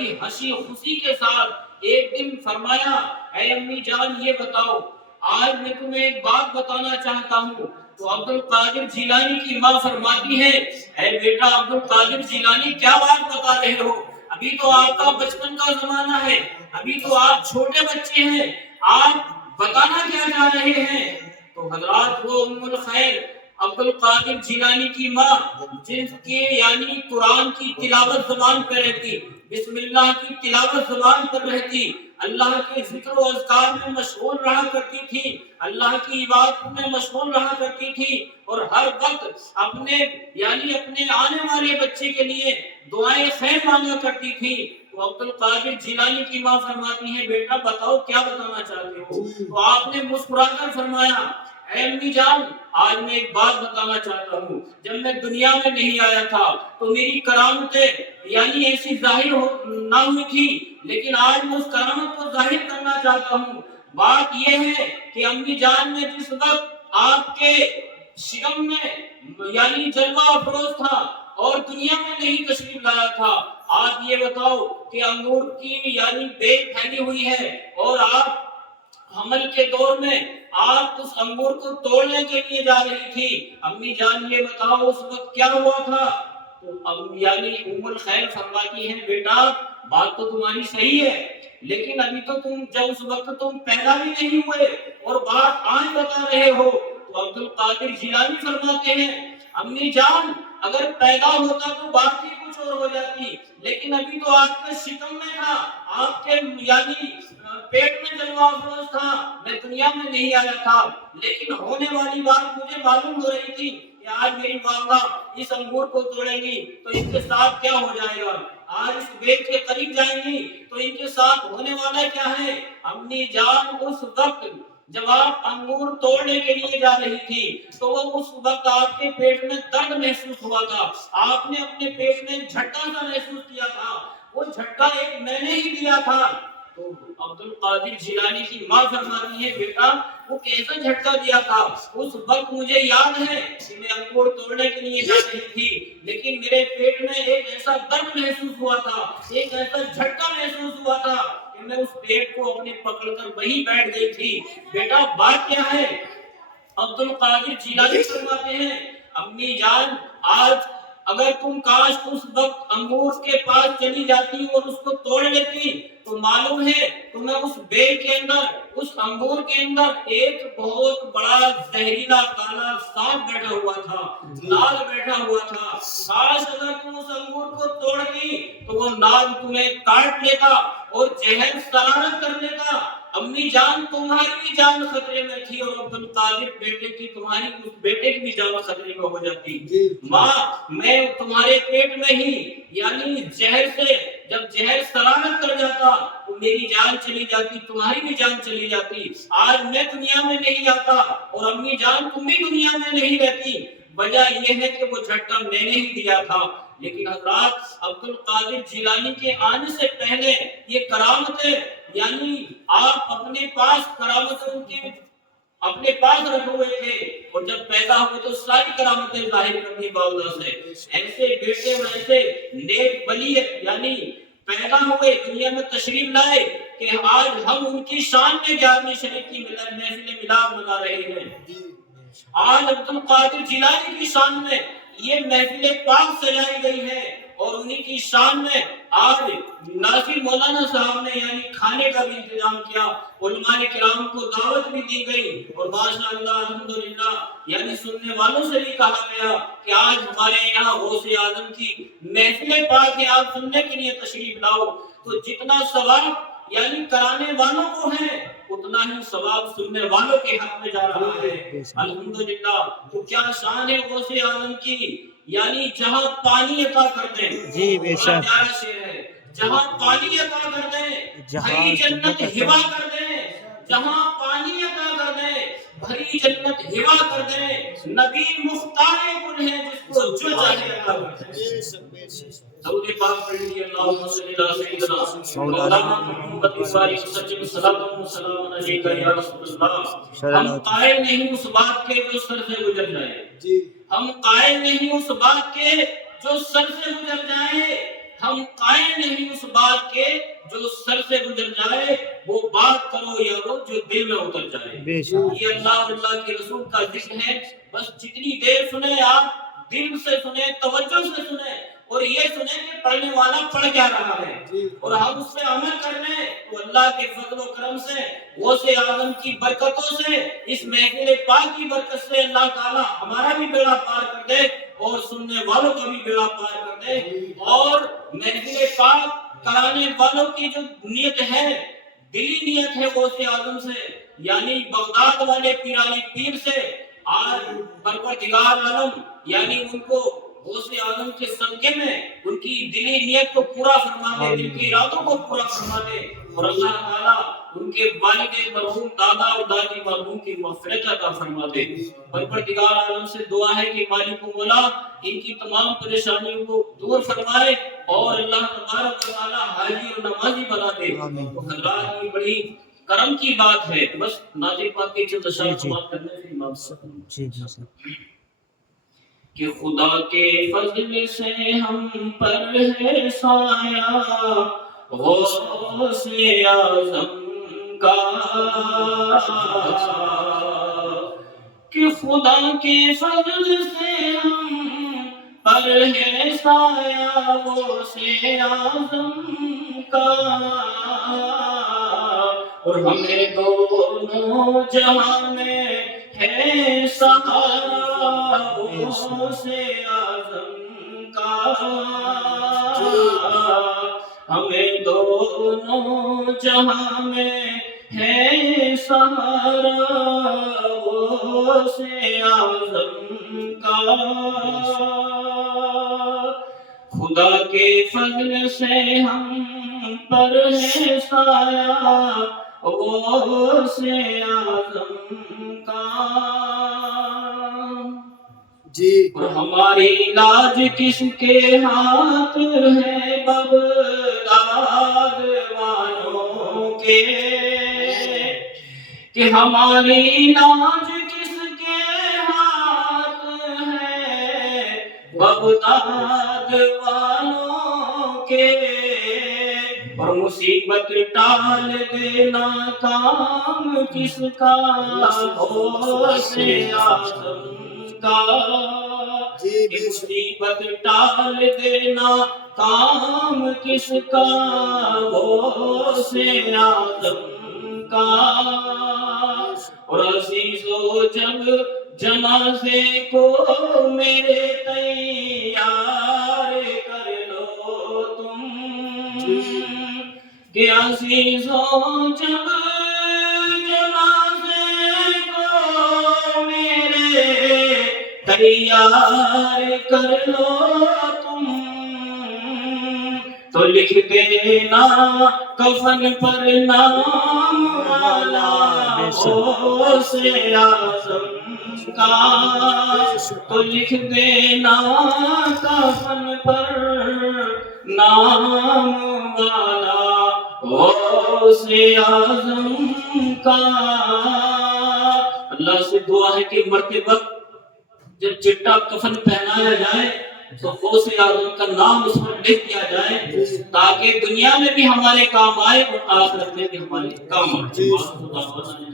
بڑی ہنسی خوشی کے ساتھ ایک دن فرمایا اے امی جان یہ بتاؤ آج میں تمہیں ایک بات بتانا چاہتا ہوں۔ تو عبد القادر جیلانی کی ماں فرماتی ہے اے بیٹا عبد القادر جیلانی کیا بات بتا رہے ہو؟ ابھی تو آپ کا بچپن کا زمانہ ہے، ابھی تو آپ چھوٹے بچے ہیں، آپ بتانا کیا چاہ رہے ہیں؟ تو حضرات وہ ام الخیر عبد القادر جیلانی کی ماں جس کی یعنی قرآن کی تلاوت زبان پر رہتی، بسم اللہ کی تلاوت زبان پر رہتی، اللہ کے ذکر و اذکار میں مشغول رہا کرتی تھی، اللہ کی عبادت میں مشغول رہا کرتی تھی، اور ہر وقت اپنے یعنی اپنے آنے والے بچے کے لیے دعائیں خیر مانگا کرتی تھی۔ تو عبد القادر جیلانی کی ماں فرماتی ہے بیٹا بتاؤ کیا بتانا چاہتے ہو؟ تو آپ نے مسکرا کر فرمایا اے امی جان آج میں ایک بات بتانا چاہتا ہوں، جب میں دنیا میں نہیں آیا تھا تو میری کرامتیں یعنی ایسی ظاہر نہ ہوئی تھی، لیکن آج میں اس کرامت کو ظاہر کرنا چاہتا ہوں۔ بات یہ ہے کہ امی جان میں جس وقت آپ کے شکم میں یعنی جلوہ افروز تھا اور دنیا میں نہیں تشریف لایا تھا، آپ یہ بتاؤ کہ انگور کی یعنی بیل پھیلی ہوئی ہے اور آپ حمل کے دور میں آپ اس انگور کو توڑنے کے لیے جا رہی تھی، امی جان یہ بتاؤ اس وقت کیا ہوا تھا؟ تو یعنی ام الخیر فرماتی ہے بیٹا بات تو تمہاری صحیح ہے، لیکن ابھی تو تم جب اس وقت تم پیدا بھی نہیں ہوئے اور بات آج بتا رہے ہو۔ تو عبد القادر جیلانی فرماتے ہیں امی جان اگر پیدا ہوتا تو بات ہی کچھ اور ہو جاتی، لیکن ابھی تو آپ کے شکم میں تھا، آپ کے یعنی پیٹ میں جلوہ افروز تھا، میں دنیا میں نہیں آیا تھا، لیکن ہونے والی بات مجھے معلوم ہو رہی تھی کہ آج میری والدہ اس انگور کو توڑیں گی تو ان کے ساتھ کیا ہو جائے گا، آج اس بیل کے قریب جائیں گی تو ان کے ساتھ ہونے والا کیا ہے۔ امی جان اس وقت جب آپ انگور توڑنے کے لیے جا رہی تھی تو وہ اس وقت آپ کے پیٹ میں درد محسوس ہوا تھا، آپ نے اپنے پیٹ میں جھٹکا سا محسوس کیا تھا، وہ جھٹکا ایک میں نے ہی دیا تھا۔ تو عبد القادر جیلانی کی ماں فرماتی ہے بیٹا وہ کیسا جھٹکا دیا تھا؟ اس وقت مجھے یاد ہے کہ میں انگور توڑنے کے لیے جا رہی تھی، لیکن میرے پیٹ میں ایک ایسا درد محسوس ہوا تھا، ایک ایسا جھٹکا محسوس ہوا تھا کہ میں اس پیٹ کو اپنے پکڑ کر وہیں بیٹھ گئی تھی۔ بیٹا بات کیا ہے؟ عبد القادر جیلانی فرماتے ہیں امی جان آج اگر تم کاش اس وقت انگور کے پاس چلی جاتی اور اس کو توڑ لیتی تو معلوم ہے تمہیں اس بیل کے اندر اس انگور کے اندر ایک بہت بڑا زہریلا کالا سانپ بیٹھا ہوا تھا، ناگ بیٹھا ہوا تھا، کاش اگر تم اس انگور کو توڑتی تو وہ ناگ تمہیں کاٹ لیتا اور زہر سرارت کر لیتا۔ امی جان تمہاری بھی جان خطرے میں تھی اور عبد القادر بیٹے کی تمہاری اس بیٹے کی بھی جان خطرے میں ہو جاتی۔ ماں میں تمہارے پیٹ میں ہی یعنی زہر سے جب زہر سرارت کر جاتا تو میری جان چلی جاتی، تمہاری بھی جان چلی جاتی۔ آج میں دنیا میں نہیں آتا اور امی جان تم بھی دنیا میں نہیں رہتی، وجہ یہ ہے کہ وہ جھٹکا میں نے ہی دیا تھا۔ لیکن حضرات عبد القادر جیلانی کے آنے سے پہلے یہ کرامتیں یعنی آپ اپنے پاس کرامتیں ان کی اپنے پاس رکھے ہوئے تھے، اور جب پیدا ہوئے تو ساری کرامتیں ظاہر کرنی والدہ سے۔ ایسے بیٹے اور ایسے نیک ولی یعنی پیدا ہوئے دنیا میں تشریف لائے کہ آج ہم ان کی شان میں 11ویں شریف کی محفل میلاد منا رہے ہیں۔ آج عبد القادر جیلانی کی شان میں یہ محفل پاک سجائی گئی ہے اور انہی کی شان میں آج ناصر مولانا صاحب نے یعنی کھانے کا بھی انتظام کیا، علماء کرام کو دعوت بھی دی گئی، اور ماشاءاللہ الحمدللہ یعنی سننے والوں سے بھی کہا گیا کہ آج ہمارے یہاں غوث اعظم کی محفل پاک ہے، آپ سننے کے لیے تشریف لاؤ۔ تو جتنا ثواب یعنی کرانے والوں کو ہے اتنا ہی ثواب سننے والوں کے حق میں جا رہا ہے۔ الحمدللہ تو کیا شان ہے غوث اعظم کی، یعنی جہاں پانی عطا کر دیں، جی بے شک، جہاں پانی عطا کر دیں بھری جنت ہوا کر دیں، جہاں پانی عطا کر دیں بھری جنت ہوا کر دیں، نبی مختار کن ہے جس کو جو چاہے عطا کر دیں۔ درود پاک پڑھیے اللہم صلی علی سیدنا مولانا محمد وآلہ وسلم صلاۃ و سلام علیک یا رسول اللہ۔ ہم قائل نہیں اس بات کے جو سر سے گزر جائے، ہم قائل نہیں اس بات کے جو سر سے گزر جائے، ہم قائل نہیں اس بات کے گزر جائے وہ بات کرو یارو جو دل میں اتر جائے. یہ اللہ اور اللہ کے رسول کا ذکر ہے. بس جتنی دیر سنیں آپ دل سے سنیں, توجہ سے سنیں, اور یہ سنیں کہ پڑھنے والا پڑھ کیا رہا ہے اور ہم اس پہ عمل کر رہے ہیں. تو اللہ کے فضل و کرم سے, غوث اعظم کی برکتوں سے, اس محفل پاک کی برکت سے اللہ تعالی ہمارا بھی بیڑا پار کر دے اور سننے والوں کا بھی بیڑا پار کر دے. اور محفل پاک کرانے والوں کی جو نیت ہے, دلی نیت ہے غوث اعظم سے, یعنی بغداد والے پیرانی پیر سے, آج پروردگار عالم یعنی ان کو غوث اعظم کے صدقے میں ان کی دلی نیت کو پورا فرما دے, دل کے ارادوں کو پورا فرما دے, اور اللہ تعالیٰ ان کے والد مرحوم دادا اور دادی مرحوم کی مغفرت عطا فرما دے. پروردگار عالم سے دعا ہے کہ مالک و مولا ان کی تمام پریشانیوں کو دور فرمائے اور اللہ تبارک و تعالیٰ حاجی اور نمازی بنا دے. تو حضرات یہ بڑی کرم کی بات ہے. بس ناظر پاک کے چند اشعار سماعت کرنے سے امام صاحب کہ خدا کے فضل سے ہم پر ہے سایہ غوث اعظم کا, کہ خدا کے فضل سے ہم پر ہے سایہ غوث اعظم کا, اور ہمیں دونوں جہاں میں ہے سہارا غوث اعظم کا, ہمیں دونوں جہاں میں ہے سہارا غوث اعظم کا. خدا کے فضل سے ہم پر ہے سایہ غوث اعظم کا, اور ہماری لاج کس کے ہاتھ ہے بغداد والوں کے, کہ ہماری لاج کس کے ہاتھ ہے بغداد والوں کے, اور مصیبت ٹال دینا کام کس کا غوث اعظم کا, مصیبت ٹال دینا کام کس کا غوث اعظم کا. اور عزیزو جب جنازے کو میرے تیار کر لو تم, کہ عزیزو جب جنازے کو میرے تیار کر لو تم, تو لکھ دینا کفن پر نام والا غوث اعظم کا, تو لکھ دینا کفن پر نام والا غوث اعظم کا. اللہ سے دعا ہے کہ مرتے وقت جب چٹا کفن پہنایا جائے تو غوث اعظم کا نام اس پر لکھ دیا جائے, تاکہ دنیا میں بھی ہمارے کام آئے اور آخرت میں بھی ہمارے کام آئے.